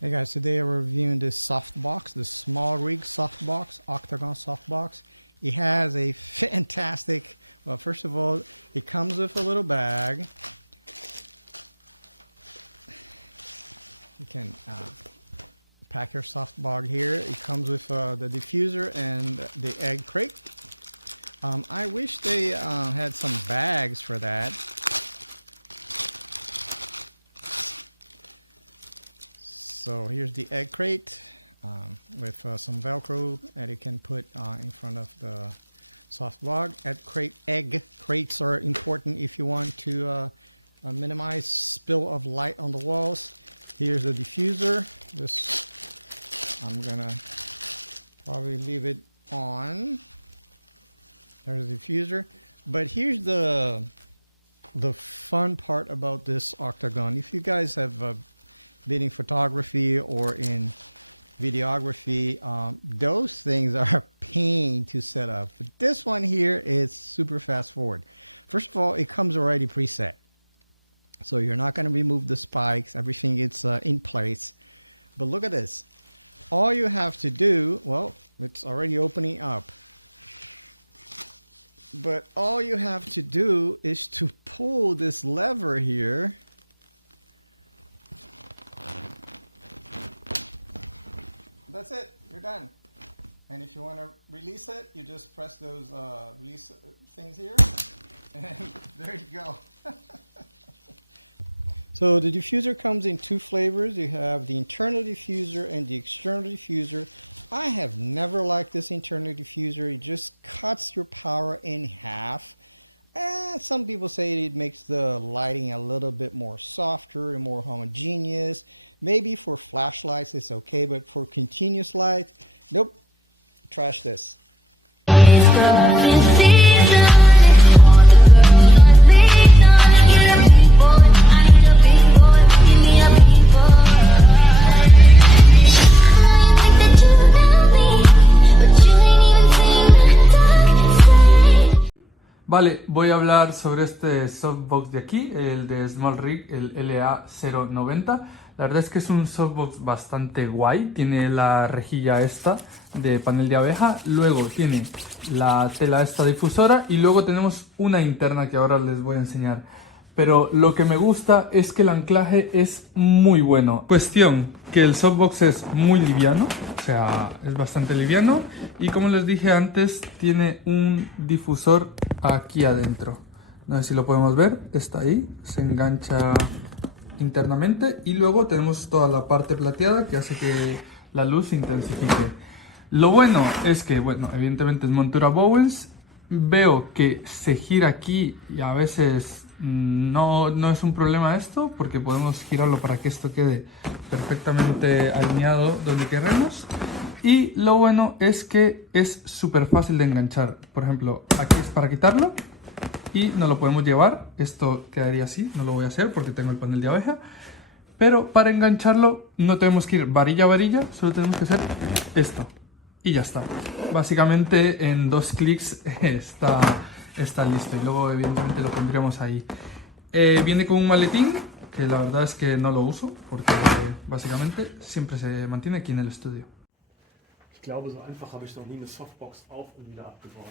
Hey guys, today we're reviewing this softbox, the SmallRig softbox, Octagon softbox. It has a fantastic, well, first of all, it comes with a little bag. You can pack your softbox here. It comes with the diffuser and the egg crate. I wish they had some bags for that. So here's the egg crate with some Velcro that you can put in front of the softbox. Egg crates are important if you want to minimize spill of light on the walls. Here's the diffuser. This I'm gonna probably leave it on. There's the diffuser. But here's the fun part about this Octagon. If you guys have been in photography or in videography, those things are a pain to set up. But this one here is super fast forward. First of all, it comes already preset. So you're not going to remove the spikes. Everything is in place. But look at this. All you have to do, well, it's already opening up. But all you have to do is to pull this lever here. That's it. You're done. And if you want to release it, you just press those release things here. And there you go. So the diffuser comes in two flavors. You have the internal diffuser and the external diffuser. I have never liked this internal diffuser. It just cuts your power in half. And some people say it makes the lighting a little bit more softer and more homogeneous. Maybe for flashlights it's okay, but for continuous light, nope. Trash this. Vale, voy a hablar sobre este softbox de aquí, el de SmallRig, el LA-O90. La verdad es que es un softbox bastante guay. Tiene la rejilla esta de panel de abeja, luego tiene la tela esta difusora y luego tenemos una interna que ahora les voy a enseñar. Pero lo que me gusta es que el anclaje es muy bueno. Cuestión, que el softbox es muy liviano, o sea, es bastante liviano. Y como les dije antes, tiene un difusor aquí adentro. No sé si lo podemos ver, está ahí, se engancha internamente. Y luego tenemos toda la parte plateada que hace que la luz se intensifique. Lo bueno es que, bueno, evidentemente es montura Bowens. Veo que se gira aquí y a veces no es un problema esto, porque podemos girarlo para que esto quede perfectamente alineado donde queremos. Y lo bueno es que es súper fácil de enganchar. Por ejemplo, aquí es para quitarlo y no lo podemos llevar. Esto quedaría así, no lo voy a hacer porque tengo el panel de abeja. Pero para engancharlo no tenemos que ir varilla a varilla, solo tenemos que hacer esto. Y ya está. Básicamente en 2 clics está listo. Y luego evidentemente lo pondríamos ahí. Viene con un maletín, que la verdad es que no lo uso, porque básicamente siempre se mantiene aquí en el estudio. Ich glaube, so einfach habe ich noch nie eine Softbox auf und wieder abgebaut.